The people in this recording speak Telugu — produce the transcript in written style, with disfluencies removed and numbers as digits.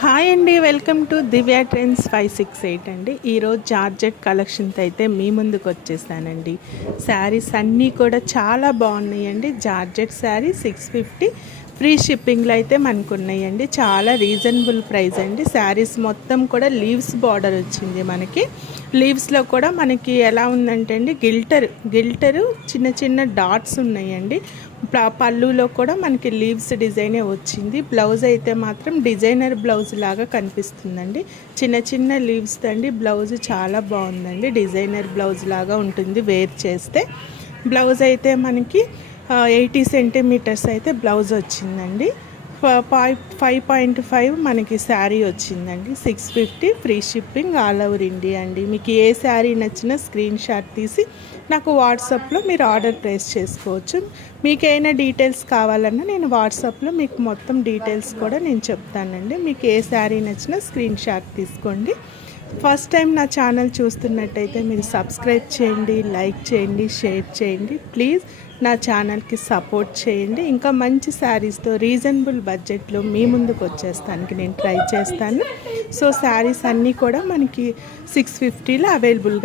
హాయ్ అండి, వెల్కమ్ టు దివ్య ట్రెండ్స్ 568 అండి. ఈరోజు జార్జెట్ కలెక్షన్తో అయితే మీ ముందుకు వచ్చేసానండి. శారీస్ అన్నీ కూడా చాలా బాగున్నాయండి. జార్జెట్ శారీ 650 ఫ్రీ షిప్పింగ్లో అయితే మనకు ఉన్నాయండి. చాలా రీజనబుల్ ప్రైస్ అండి. శారీస్ మొత్తం కూడా లీవ్స్ బార్డర్ వచ్చింది. మనకి లీవ్స్లో కూడా మనకి ఎలా ఉందంటే అండి, గిల్టరు చిన్న చిన్న డాట్స్ ఉన్నాయండి. పళ్ళులో కూడా మనకి లీవ్స్ డిజైనే వచ్చింది. బ్లౌజ్ అయితే మాత్రం డిజైనర్ బ్లౌజ్ లాగా కనిపిస్తుందండి. చిన్న చిన్న లీవ్స్ అండి. బ్లౌజ్ చాలా బాగుందండి. డిజైనర్ బ్లౌజ్ లాగా ఉంటుంది వేర్ చేస్తే. బ్లౌజ్ అయితే మనకి 80 సెంటీమీటర్స్ అయితే బ్లౌజ్ వచ్చిందండి. 5.5 మనకి శారీ వచ్చిందండి. 650 free shipping all over India అండి. మీకు ఏ శారీ నచ్చినా స్క్రీన్ షాట్ తీసి నాకు వాట్సాప్లో మీరు ఆర్డర్ ప్లేస్ చేసుకోవచ్చు. మీకు ఏమైనా డీటెయిల్స్ కావాలన్నా నేను వాట్సాప్లో మీకు మొత్తం డీటెయిల్స్ కూడా నేను చెప్తానండి. మీకు ఏ శారీ నచ్చినా స్క్రీన్ షాట్ తీసుకోండి. ఫస్ట్ టైం నా ఛానల్ చూస్తున్నట్టయితే మీరు సబ్స్క్రైబ్ చేయండి, లైక్ చేయండి, షేర్ చేయండి. ప్లీజ్ నా ఛానల్కి సపోర్ట్ చేయండి. ఇంకా మంచి శారీస్తో రీజనబుల్ బడ్జెట్లో మీ ముందుకు వచ్చేస్తానికి నేను ట్రై చేస్తాను. సో శారీస్ అన్నీ కూడా మనకి 650లో అవైలబుల్గా